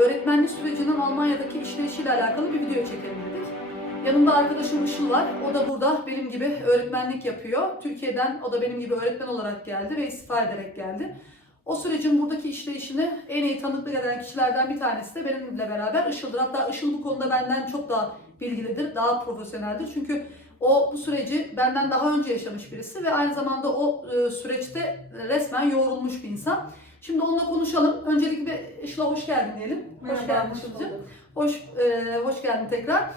öğretmenlik sürecinin Almanya'daki işleyişiyle alakalı bir video çekelim dedik. Yanımda arkadaşım Işıl var. O da burada benim gibi öğretmenlik yapıyor. Türkiye'den o da benim gibi öğretmen olarak geldi ve istifa ederek geldi. O sürecin buradaki işleyişini en iyi tanıklık eden kişilerden bir tanesi de benimle beraber Işıl'dır. Hatta Işıl bu konuda benden çok daha bilgilidir, daha profesyoneldir. Çünkü o bu süreci benden daha önce yaşamış birisi ve aynı zamanda o e, süreçte resmen yoğrulmuş bir insan. Şimdi onunla konuşalım. Öncelikle Işıl'a hoş geldin diyelim. hoş geldin Işıl'cığım. Hoş, e, hoş geldin tekrar.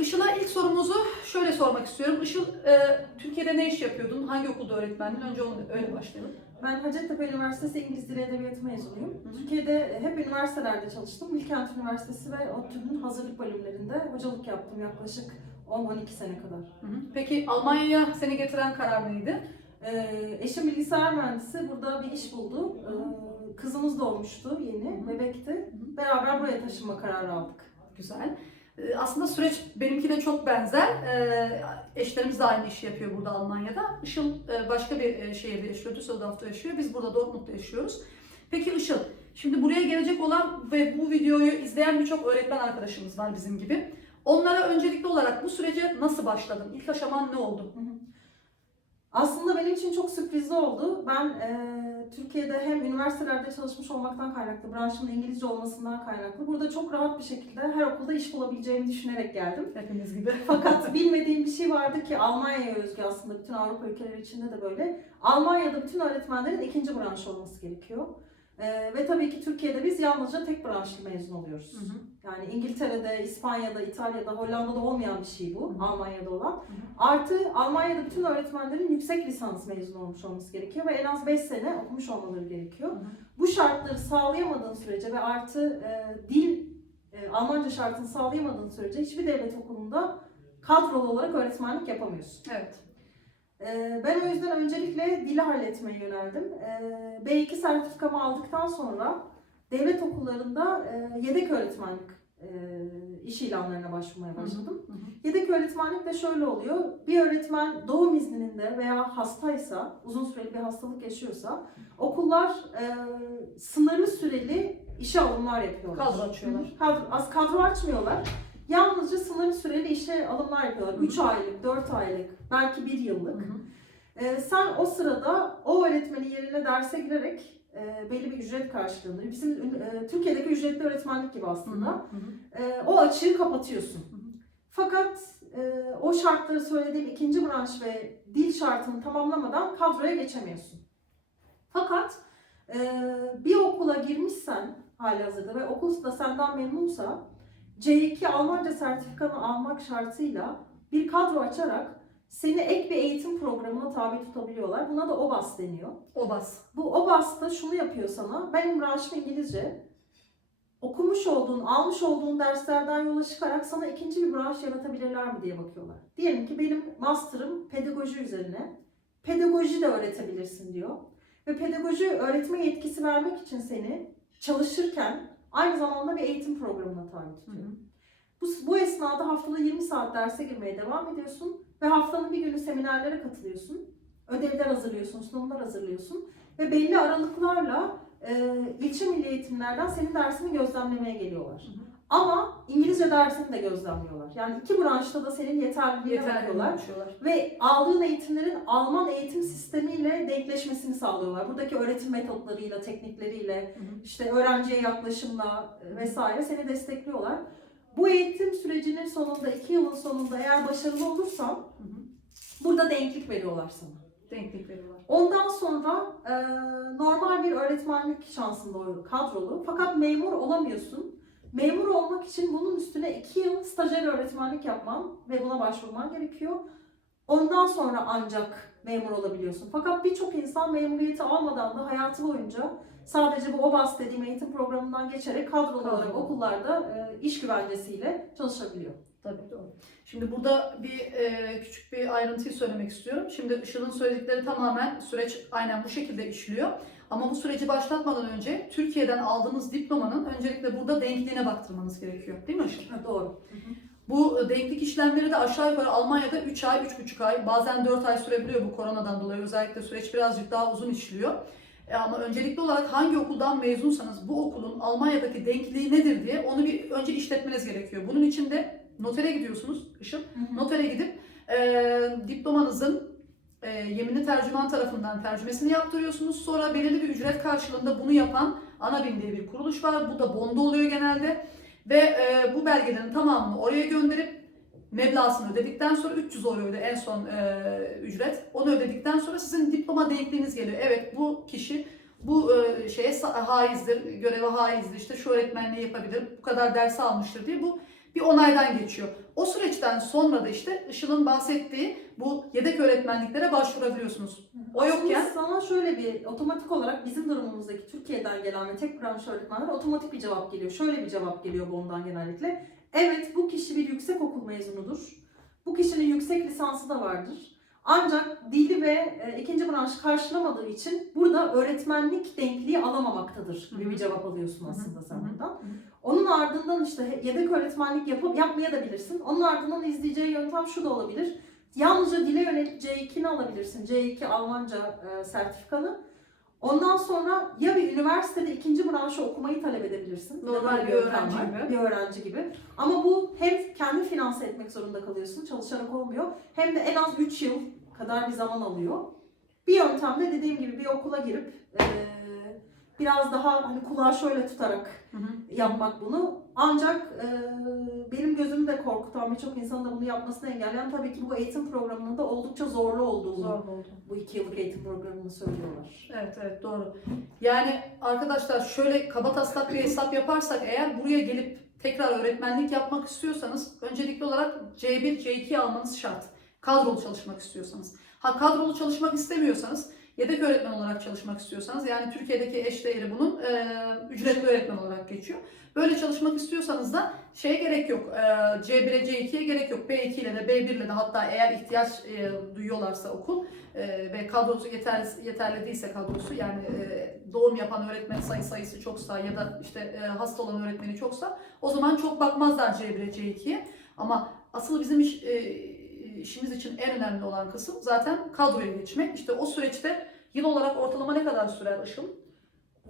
Işıl'a ilk sorumuzu şöyle sormak istiyorum. Işıl, e, Türkiye'de ne iş yapıyordun? Hangi okulda öğretmendin? Önce onu öyle başlayalım. Ben Hacettepe Üniversitesi İngiliz Dili Edebiyatı mezunuyum. Hı hı. Türkiye'de hep üniversitelerde çalıştım. Bilkent Üniversitesi ve ODTÜ'nün hazırlık bölümlerinde hocalık yaptım yaklaşık 10-12 sene kadar. Hı hı. Peki Almanya'ya seni getiren karar neydi? Ee, eşim bilgisayar mühendisi burada bir iş buldu. Ee, kızımız doğmuştu yeni, bebekti. Beraber buraya taşınma kararı aldık. Güzel. E, Aslında süreç benimki de çok benzer. E, Eşlerimiz de aynı işi yapıyor burada Almanya'da. Işıl e, başka bir e, şehirde yaşıyor, Düsseldorf'ta yaşıyor. Biz burada Dortmund'da yaşıyoruz. Peki Işıl, şimdi buraya gelecek olan ve bu videoyu izleyen birçok öğretmen arkadaşımız var bizim gibi. Onlara öncelikli olarak bu sürece nasıl başladın? İlk aşaman ne oldu? Aslında benim için çok sürprizli oldu. Ben e, Türkiye'de hem üniversitelerde çalışmış olmaktan kaynaklı, branşımın İngilizce olmasından kaynaklı burada çok rahat bir şekilde her okulda iş bulabileceğimi düşünerek geldim. Hepimiz gibi. Fakat bilmediğim bir şey vardı ki Almanya'ya özgü aslında bütün Avrupa ülkeleri içinde de böyle. Almanya'da bütün öğretmenlerin ikinci branş olması gerekiyor. E, ve tabii ki Türkiye'de biz yalnızca tek branşlı mezun oluyoruz. Hı hı. Yani İngiltere'de, İspanya'da, İtalya'da, Hollanda'da olmayan bir şey bu. Hı hı. Almanya'da olan. Artı Almanya'da bütün öğretmenlerin yüksek lisans mezunu olmuş olması gerekiyor ve en az 5 sene okumuş olmaları gerekiyor. Hı hı. Bu şartları sağlayamadığın sürece ve artı e, dil, e, Almanca şartını sağlayamadığın sürece hiçbir devlet okulunda kadrolu olarak öğretmenlik yapamıyorsun. Evet. E, ben o yüzden öncelikle dili halletmeye yöneldim. E, B2 sertifikamı aldıktan sonra devlet okullarında e, yedek öğretmenlik e, iş ilanlarına başvurmaya başladım. Hı hı. Yedek öğretmenlik de şöyle oluyor. Bir öğretmen doğum izninde veya hastaysa, uzun süreli bir hastalık yaşıyorsa okullar e, sınırlı süreli işe alımlar yapıyorlar. Kadro açıyorlar. Hı hı. Kadro, az kadro açmıyorlar. Yalnızca sınırlı süreli işe alımlar yapıyorlar. 3 aylık, 4 aylık, belki 1 Hı yıllık. hı. E, sen o sırada o öğretmenin yerine derse girerek e, belli bir ücret karşılığında, bizim e, Türkiye'deki ücretli öğretmenlik gibi aslında. Hı hı. E, o açığı kapatıyorsun. Hı hı. Fakat e, o şartları söylediğim ikinci branş ve dil şartını tamamlamadan kadroya geçemiyorsun. Fakat e, bir okula girmişsen halihazırda ve okul da senden memnunsa C2 Almanca sertifikanı almak şartıyla bir kadro açarak seni ek bir eğitim programına tabi tutabiliyorlar. Buna da OBAS deniyor. Obas. Bu OBAS da şunu yapıyor sana. Benim branşım İngilizce. Okumuş olduğun, almış olduğun derslerden yola çıkarak sana ikinci bir branş yaratabilirler mi diye bakıyorlar. Diyelim ki benim master'ım pedagoji üzerine. Pedagoji de öğretebilirsin diyor. Ve pedagoji öğretme yetkisi vermek için seni çalışırken aynı zamanda bir eğitim programına tabi Hı tutuyor. hı. Bu, bu esnada haftada 20 saat derse girmeye devam ediyorsun ve haftanın bir günü seminerlere katılıyorsun. Ödevler hazırlıyorsun, sunumlar hazırlıyorsun ve belli aralıklarla e, ilçe milli eğitimlerden senin dersini gözlemlemeye geliyorlar. Hı hı. Ama İngilizce dersini de gözlemliyorlar. Yani iki branşta da senin yeterliliğine Yeterli bakıyorlar. Ve aldığın eğitimlerin Alman eğitim sistemiyle denkleşmesini sağlıyorlar. Buradaki öğretim metotlarıyla, teknikleriyle, Hı hı. işte öğrenciye yaklaşımla e, vesaire seni destekliyorlar. Bu eğitim sürecinin sonunda, iki yılın sonunda eğer başarılı olursan Hı hı. burada denklik veriyorlar sana. Denklik veriyorlar. Ondan sonra e, normal bir öğretmenlik şansında kadrolu. Fakat memur olamıyorsun. Memur olmak için bunun üstüne iki yıl stajyer öğretmenlik yapman ve buna başvurman gerekiyor. Ondan sonra ancak memur olabiliyorsun. Fakat birçok insan memuriyeti almadan da hayatı boyunca sadece bu OBAS dediğim eğitim programından geçerek kadrolu Kadrolu. olarak okullarda e, iş güvencesiyle çalışabiliyor. Tabii doğru. Şimdi burada bir e, küçük bir ayrıntıyı söylemek istiyorum. Şimdi Işıl'ın söyledikleri tamamen süreç aynen bu şekilde işliyor. Ama bu süreci başlatmadan önce Türkiye'den aldığınız diplomanın öncelikle burada denkliğine baktırmanız gerekiyor. Değil mi Işıl? Ha, doğru. Bu e, denklik işlemleri de aşağı yukarı Almanya'da 3 ay, 3,5 ay, bazen 4 ay sürebiliyor bu koronadan dolayı. Özellikle süreç birazcık daha uzun işliyor. E ama öncelikli olarak hangi okuldan mezunsanız bu okulun Almanya'daki denkliği nedir diye onu bir önce işletmeniz gerekiyor. Bunun için de notere gidiyorsunuz Işıl. Notere gidip e, diplomanızın e, yeminli tercüman tarafından tercümesini yaptırıyorsunuz. Sonra belirli bir ücret karşılığında bunu yapan ANABİM diye bir kuruluş var. Bu da bonda oluyor genelde. Ve e, bu belgelerin tamamını oraya gönderip meblağını ödedikten sonra 300 euroydu en son e, ücret. Onu ödedikten sonra sizin diploma denkliğiniz geliyor. Evet bu kişi bu e, şeye haizdir, göreve haizdir, işte şu öğretmenliği yapabilir, bu kadar ders almıştır diye bu bir onaydan geçiyor. O süreçten sonra da işte Işıl'ın bahsettiği bu yedek öğretmenliklere başvurabiliyorsunuz. O yokken- Aslında sana şöyle bir otomatik olarak bizim durumumuzdaki Türkiye'den gelen ve tek branş öğretmenler otomatik bir cevap geliyor. Şöyle bir cevap geliyor bundan genellikle. Evet bu kişi bir yüksek okul mezunudur. Bu kişinin yüksek lisansı da vardır. Ancak dili ve e, ikinci branş karşılamadığı için burada öğretmenlik denkliği alamamaktadır gibi bir cevap alıyorsun aslında sen buradan. Onun ardından işte yedek öğretmenlik yapıp yapmaya da bilirsin. Onun ardından izleyeceği yöntem şu da olabilir. Yalnızca dile yönelik C2'ni alabilirsin. C2 Almanca e, sertifikanı. Ondan sonra ya bir üniversitede ikinci branşı okumayı talep edebilirsin. Normal bir öğrenci var. gibi. Bir öğrenci gibi. Ama bu hem kendi finanse etmek zorunda kalıyorsun, çalışarak olmuyor. Hem de en az 3 yıl kadar bir zaman alıyor. Bir yöntem de dediğim gibi bir okula girip e, biraz daha hani kulağı şöyle tutarak Hı hı. yapmak bunu. Ancak e, benim gözümü de korkutan birçok insanın da bunu yapmasını engelleyen tabii ki bu eğitim programının da oldukça zorlu olduğunu Zor oldu. bu iki yıllık eğitim programını söylüyorlar. Evet evet doğru. Yani arkadaşlar şöyle kaba taslak bir hesap yaparsak eğer buraya gelip tekrar öğretmenlik yapmak istiyorsanız öncelikli olarak C1, C2 almanız şart. Kadrolu çalışmak istiyorsanız. Ha kadrolu çalışmak istemiyorsanız yedek öğretmen olarak çalışmak istiyorsanız yani Türkiye'deki eş değeri bunun e, ücretli öğretmen olarak geçiyor. Böyle çalışmak istiyorsanız da şeye gerek yok. E, C1'e C2'ye gerek yok. B2 ile de B1 ile de hatta eğer ihtiyaç e, duyuyorlarsa okul e, ve kadrosu yeterli, yeterli değilse kadrosu yani e, doğum yapan öğretmen sayı sayısı çoksa ya da işte e, hasta olan öğretmeni çoksa o zaman çok bakmazlar C1'e C2'ye ama asıl bizim iş, e, işimiz için en önemli olan kısım zaten kadroya geçmek. İşte o süreçte yıl olarak ortalama ne kadar sürer Işıl?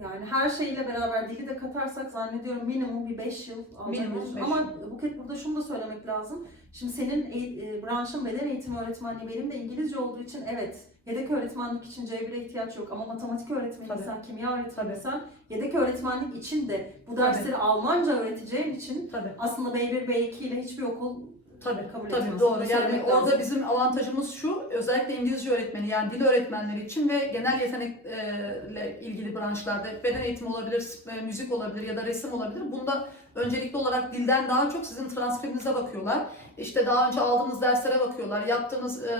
Yani her şeyle beraber dili de katarsak zannediyorum minimum bir 5 yıl. Minimum beş Ama Buket burada şunu da söylemek lazım. Şimdi senin e, e, branşın beden eğitimi öğretmenliği benim de İngilizce olduğu için evet yedek öğretmenlik için C1'e ihtiyaç yok ama matematik öğretmeniysen, kimya öğretmeniysen yedek öğretmenlik için de bu dersleri Almanca öğreteceğin için Tabii. aslında B1, B2 ile hiçbir okul Tabii, Kabul tabii doğru. Yani orada lazım. bizim avantajımız şu, özellikle İngilizce öğretmeni yani dil öğretmenleri için ve genel yetenekle ilgili branşlarda beden eğitimi olabilir, e, müzik olabilir ya da resim olabilir. Bunda öncelikli olarak dilden daha çok sizin transferinize bakıyorlar. İşte daha önce aldığınız derslere bakıyorlar, yaptığınız e,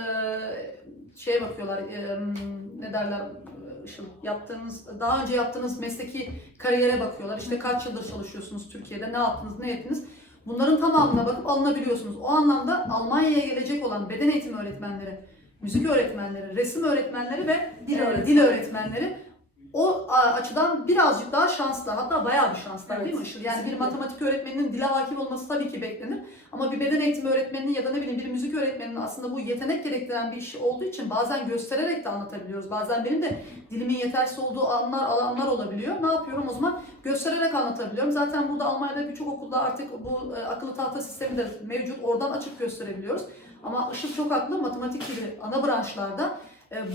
şeye bakıyorlar, e, ne derler, yaptığınız, daha önce yaptığınız mesleki kariyere bakıyorlar. İşte kaç yıldır çalışıyorsunuz Türkiye'de, ne yaptınız, ne ettiniz. Bunların tamamına bakıp alınabiliyorsunuz. O anlamda Almanya'ya gelecek olan beden eğitimi öğretmenleri, müzik öğretmenleri, resim öğretmenleri ve Dil e, öğretmenleri. dil öğretmenleri o açıdan birazcık daha şanslı. Hatta bayağı bir şanslı Evet, değil mi Işıl? Yani bir matematik öğretmeninin dile hakim olması tabii ki beklenir. Ama bir beden eğitimi öğretmeninin ya da ne bileyim bir müzik öğretmeninin aslında bu yetenek gerektiren bir iş olduğu için bazen göstererek de anlatabiliyoruz. Bazen benim de dilimin yetersiz olduğu anlar, alanlar olabiliyor. Ne yapıyorum o zaman? Göstererek anlatabiliyorum. Zaten burada Almanya'da birçok okulda artık bu e, akıllı tahta sistemi de mevcut. Oradan açık gösterebiliyoruz. Ama Işıl çok haklı. Matematik gibi ana branşlarda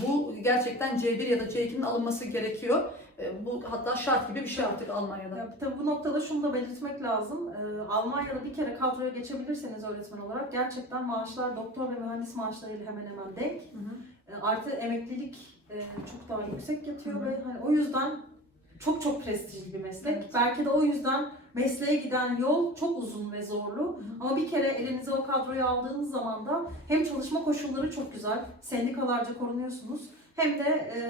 bu gerçekten C1 ya da C2'nin alınması gerekiyor. E, Bu hatta şart gibi bir şey artık Almanya'da. Ya, tabii bu noktada şunu da belirtmek lazım. Ee, Almanya'da bir kere kadroya geçebilirseniz öğretmen olarak gerçekten maaşlar doktor ve mühendis maaşlarıyla hemen hemen denk. Hı hı. E, Artı emeklilik e, çok daha yüksek yatıyor Hı hı. ve hani o yüzden çok çok prestijli bir meslek. Evet. Belki de o yüzden mesleğe giden yol çok uzun ve zorlu. Ama bir kere elinize o kadroyu aldığınız zaman da hem çalışma koşulları çok güzel, sendikalarca korunuyorsunuz. Hem de e,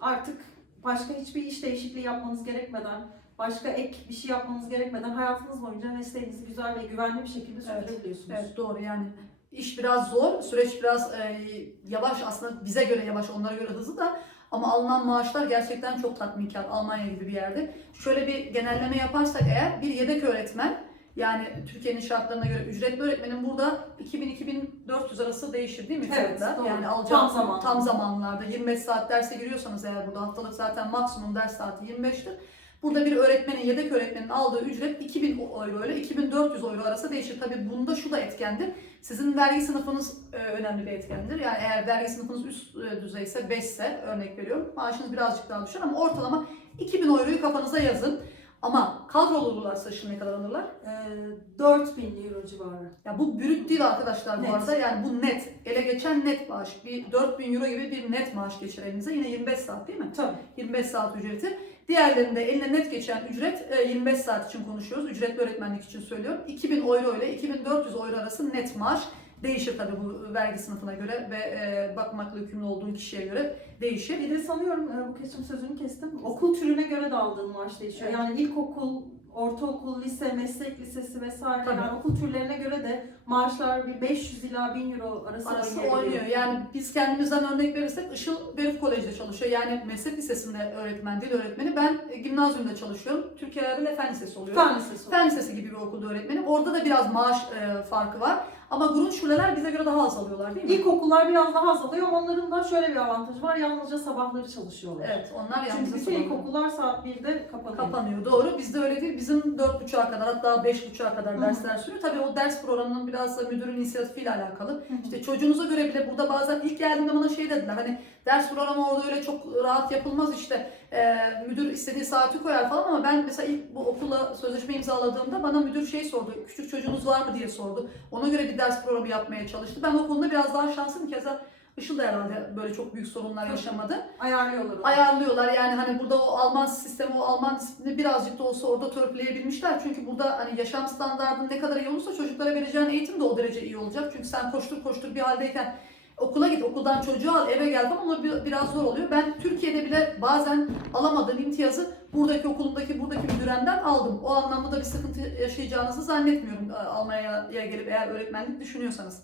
artık başka hiçbir iş değişikliği yapmanız gerekmeden, başka ek bir şey yapmanız gerekmeden hayatınız boyunca mesleğinizi güzel ve güvenli bir şekilde Evet, sürdürebiliyorsunuz. Evet doğru yani iş biraz zor, süreç biraz e, yavaş aslında bize göre yavaş, onlara göre hızlı da ama alınan maaşlar gerçekten çok tatminkar Almanya gibi bir yerde. Şöyle bir genelleme yaparsak eğer bir yedek öğretmen Yani Türkiye'nin şartlarına göre ücretli öğretmenin burada 2000-2400 arası değişir değil mi? Evet, doğru. Yani alacağım Tam zamanlı. tam zamanlarda 25 saat derse giriyorsanız eğer burada haftalık zaten maksimum ders saati 25'tir. Burada bir öğretmenin, yedek öğretmenin aldığı ücret 2000 euro ile 2400 euro arası değişir. Tabii bunda şu da etkendir. Sizin vergi sınıfınız e, önemli bir etkendir. Yani eğer vergi sınıfınız üst e, düzeyse 5 ise örnek veriyorum maaşınız birazcık daha düşer ama ortalama 2000 euroyu kafanıza yazın. Ama kadrolu olurlarsa şimdi ne kadar alırlar? Ee, 4000 euro civarı. Ya bu brüt değil arkadaşlar bu Net. arada. Yani bu net. Ele geçen net maaş. Bir 4000 euro gibi bir net maaş geçer elinize. Yine 25 saat değil mi? Tabii. 25 saat ücreti. Diğerlerinde eline net geçen ücret e, 25 saat için konuşuyoruz. Ücretli öğretmenlik için söylüyorum. 2000 euro ile 2400 euro arası net maaş. Değişir tabii bu vergi sınıfına göre ve e, bakmakla yükümlü olduğun kişiye göre değişir. Bir de sanıyorum e, bu kesim sözünü kestim. Okul türüne göre de aldığın maaş değişiyor. Evet. Yani ilkokul, ortaokul, lise, meslek lisesi vesaire Tabii. yani okul türlerine göre de maaşlar bir 500 ila 1000 euro arası, arası oynuyor. Yani biz kendimizden örnek verirsek Işıl Berif Kolej'de çalışıyor. Yani meslek lisesinde öğretmen, dil öğretmeni. Ben gimnazyumda çalışıyorum. Türkiye Ayarı Fen Lisesi oluyor. Fen lisesi. Fen Lisesi gibi bir okulda öğretmenim. Orada da biraz maaş e, farkı var. Ama Grundschul'ler bize göre daha az alıyorlar değil mi? İlkokullar biraz daha az alıyor ama onların da şöyle bir avantajı var. Yalnızca sabahları çalışıyorlar. Evet, onlar Çünkü yalnız bütün ilkokullar saat 1'de kapanıyor. kapanıyor. Doğru. Bizde öyle değil. Bizim 4.30'a kadar hatta 5.30'a kadar Hı. dersler sürüyor. Tabii o ders programının biraz da müdürün inisiyatifiyle alakalı. Hı. İşte çocuğunuza göre bile burada bazen ilk geldiğimde bana şey dediler hani ders programı orada öyle çok rahat yapılmaz işte e, müdür istediği saati koyar falan ama ben mesela ilk bu okulla sözleşme imzaladığımda bana müdür şey sordu küçük çocuğunuz var mı diye sordu. Ona göre bir ders programı yapmaya çalıştı. Ben o konuda biraz daha şanslıyım keza Işıl da herhalde böyle çok büyük sorunlar yaşamadı. Ayarlıyorlar onu. Ayarlıyorlar yani hani burada o Alman sistemi, o Alman disiplini birazcık da olsa orada törpüleyebilmişler. Çünkü burada hani yaşam standartının ne kadar iyi olursa çocuklara vereceğin eğitim de o derece iyi olacak. Çünkü sen koştur koştur bir haldeyken okula git, okuldan çocuğu al, eve gel falan o bir- biraz zor oluyor. Ben Türkiye'de bile bazen alamadığım imtiyazı buradaki okulumdaki, buradaki müdürenden aldım. O anlamda da bir sıkıntı yaşayacağınızı zannetmiyorum e, Almanya'ya gelip eğer öğretmenlik düşünüyorsanız.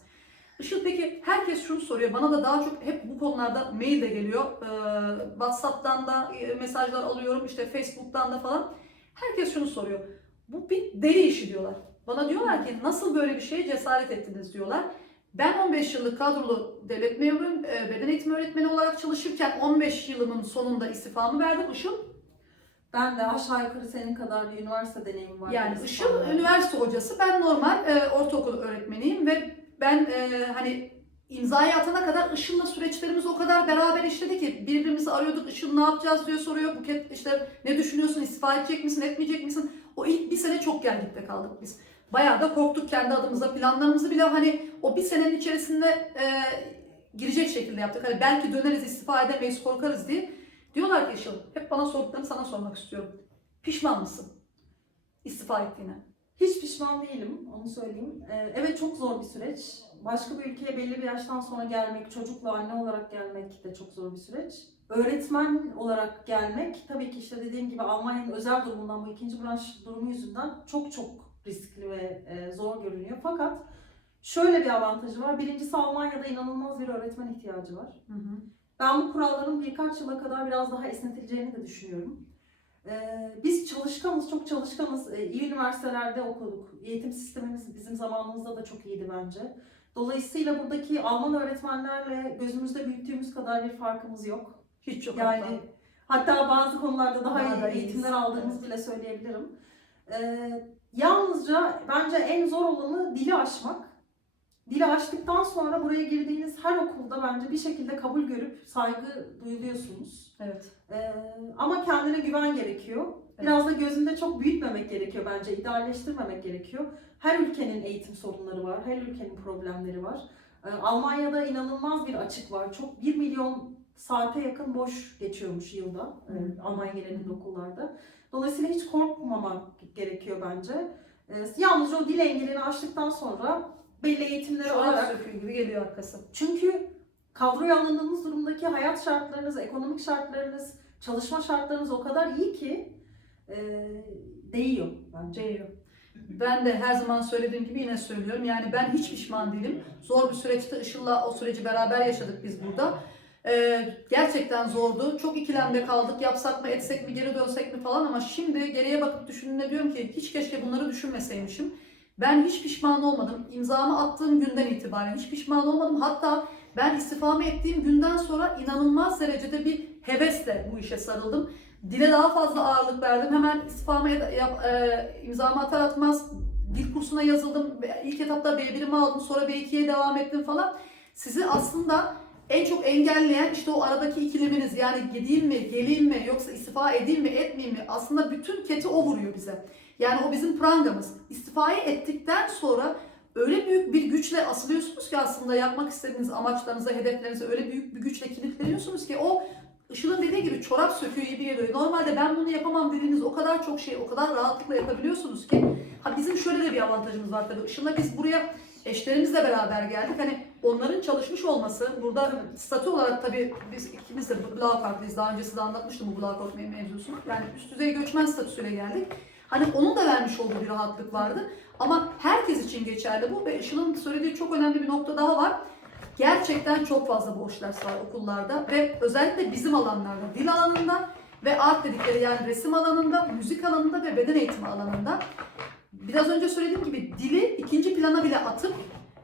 Işıl peki herkes şunu soruyor. Bana da daha çok hep bu konularda mail de geliyor. Ee, WhatsApp'tan da e, mesajlar alıyorum. işte Facebook'tan da falan. Herkes şunu soruyor. Bu bir deli işi diyorlar. Bana diyorlar ki nasıl böyle bir şeye cesaret ettiniz diyorlar. Ben 15 yıllık kadrolu devlet memuruyum. e, Beden eğitimi öğretmeni olarak çalışırken 15 yılımın sonunda istifamı verdim Işıl. Ben de aşağı yukarı senin kadar bir üniversite deneyimim var. Yani Işıl üniversite hocası. Ben normal e, ortaokul öğretmeniyim ve ben e, hani imzayı atana kadar Işıl'la süreçlerimiz o kadar beraber işledi ki birbirimizi arıyorduk. Işıl ne yapacağız diyor soruyor. Buket işte ne düşünüyorsun? istifa edecek misin? Etmeyecek misin? O ilk bir sene çok gelgitте kaldık biz. Bayağı da korktuk kendi adımıza. Planlarımızı bile hani o bir senenin içerisinde e, girecek şekilde yaptık. Hani belki döneriz istifa edemeyiz korkarız diye. Diyorlar ki Işıl hep bana sorduklarını sana sormak istiyorum. Pişman mısın? İstifa ettiğine. Hiç pişman değilim, onu söyleyeyim. Ee, evet çok zor bir süreç. Başka bir ülkeye belli bir yaştan sonra gelmek, çocukla anne olarak gelmek de çok zor bir süreç. Öğretmen olarak gelmek, tabii ki işte dediğim gibi Almanya'nın özel durumundan, bu ikinci branş durumu yüzünden çok çok riskli ve e, zor görünüyor. Fakat şöyle bir avantajı var. Birincisi Almanya'da inanılmaz bir öğretmen ihtiyacı var. Hı hı. Ben bu kuralların birkaç yıla kadar biraz daha esnetileceğini de düşünüyorum. Ee, biz çalışkanız, çok çalışkanız. Ee, iyi üniversitelerde okuduk. Eğitim sistemimiz bizim zamanımızda da çok iyiydi bence. Dolayısıyla buradaki Alman öğretmenlerle gözümüzde büyüttüğümüz kadar bir farkımız yok. Hiç yok Yani hatta. hatta bazı konularda daha, Daha iyi da eğitimler aldığımızı Evet. bile söyleyebilirim. Ee, yalnızca bence en zor olanı dili aşmak. Dili aştıktan sonra buraya girdiğiniz her okulda bence bir şekilde kabul görüp saygı duyuluyorsunuz. Evet. Ee, ama kendine güven gerekiyor. Biraz da gözünde çok büyütmemek gerekiyor bence, idealleştirmemek gerekiyor. Her ülkenin eğitim sorunları var, her ülkenin problemleri var. Ee, Almanya'da inanılmaz bir açık var. Çok 1 milyon saate yakın boş geçiyormuş yılda e, Hı. Almanya genelinde okullarda. Dolayısıyla hiç korkmamak gerekiyor bence. Ee, yalnızca o dil engelini aştıktan sonra belli eğitimleri alarak söküğü gibi geliyor arkası. çünkü kadroya alındığınız durumdaki hayat şartlarınız, ekonomik şartlarınız, çalışma şartlarınız o kadar iyi ki e, değiyor bence. Değiyor. Ben de her zaman söylediğim gibi yine söylüyorum. Yani ben hiç pişman değilim. Zor bir süreçte Işıl'la o süreci beraber yaşadık biz burada. Ee, gerçekten zordu. Çok ikilemde kaldık. Yapsak mı, etsek mi, geri dönsek mi falan ama şimdi geriye bakıp düşündüğümde diyorum ki hiç keşke bunları düşünmeseymişim. Ben hiç pişman olmadım. İmzamı attığım günden itibaren hiç pişman olmadım. Hatta ben istifamı ettiğim günden sonra inanılmaz derecede bir hevesle bu işe sarıldım. Dile daha fazla ağırlık verdim. Hemen istifamı yap- e, imzamı atar atmaz dil kursuna yazıldım. İlk etapta B1'imi aldım. Sonra B2'ye devam ettim falan. Sizi aslında en çok engelleyen işte o aradaki ikileminiz. Yani gideyim mi, geleyim mi, yoksa istifa edeyim mi, etmeyeyim mi? Aslında bütün keti o vuruyor bize. Yani o bizim prangamız. İstifayı ettikten sonra öyle büyük bir güçle asılıyorsunuz ki aslında yapmak istediğiniz amaçlarınıza, hedeflerinize öyle büyük bir güçle kilitleniyorsunuz ki o Işıl'ın dediği gibi çorap söküğü gibi geliyor. Normalde ben bunu yapamam dediğiniz o kadar çok şey, o kadar rahatlıkla yapabiliyorsunuz ki. Ha bizim şöyle de bir avantajımız var tabii. Işıl'la biz buraya eşlerimizle beraber geldik. Hani onların çalışmış olması, burada statü olarak tabii biz ikimiz de Blaukartlıyız. Daha önce size anlatmıştım bu Blaukart mevzusunu. Yani üst düzey göçmen statüsüyle geldik. Hani onun da vermiş olduğu bir rahatlık vardı. Ama herkes için geçerli bu ve Işıl'ın söylediği çok önemli bir nokta daha var. Gerçekten çok fazla boş ders var okullarda ve özellikle bizim alanlarda, dil alanında ve art dedikleri yani resim alanında, müzik alanında ve beden eğitimi alanında. Biraz önce söylediğim gibi dili ikinci plana bile atıp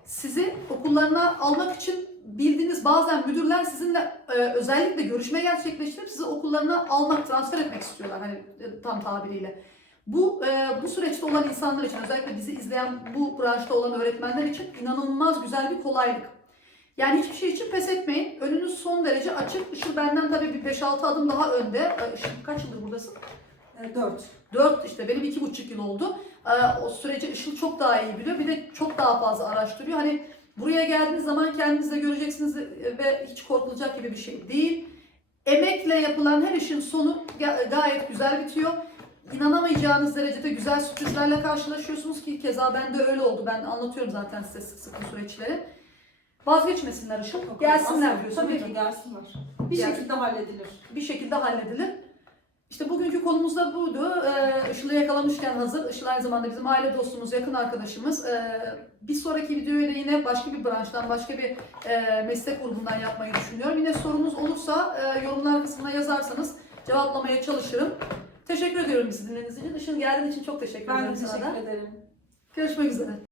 sizi okullarına almak için bildiğiniz bazen müdürler sizinle e, özellikle görüşme gerçekleştirip sizi okullarına almak, transfer etmek istiyorlar hani e, tam tabiriyle. Bu e, bu süreçte olan insanlar için özellikle bizi izleyen bu branşta olan öğretmenler için inanılmaz güzel bir kolaylık. Yani hiçbir şey için pes etmeyin. Önünüz son derece açık. Işıl benden tabii bir 5-6 adım daha önde. E, Işıl kaç yıldır buradasın? E, dört. 4 işte benim iki buçuk yıl oldu. Ee, o süreci Işıl çok daha iyi biliyor. Bir de çok daha fazla araştırıyor. Hani buraya geldiğiniz zaman kendiniz de göreceksiniz ve hiç korkulacak gibi bir şey değil. Emekle yapılan her işin sonu ga- gayet güzel bitiyor. İnanamayacağınız derecede güzel sürprizlerle karşılaşıyorsunuz ki keza bende öyle oldu. Ben anlatıyorum zaten size sık sık bu süreçleri. Vazgeçmesinler Işıl. Gelsinler diyorsun. Tabii ki gelsinler. Bir Gel- şekilde halledilir. bir şekilde halledilir. İşte bugünkü konumuz da buydu. Ee, Işıl'ı yakalamışken hazır. Işıl aynı zamanda bizim aile dostumuz, yakın arkadaşımız. Ee, bir sonraki videoyu da yine başka bir branştan, başka bir e, meslek grubundan yapmayı düşünüyorum. Yine sorunuz olursa e, yorumlar kısmına yazarsanız cevaplamaya çalışırım. Teşekkür ediyorum bizi dinlediğiniz için. Işıl geldiğin için çok teşekkür Ben de ederim sana da. teşekkür ederim. Görüşmek üzere.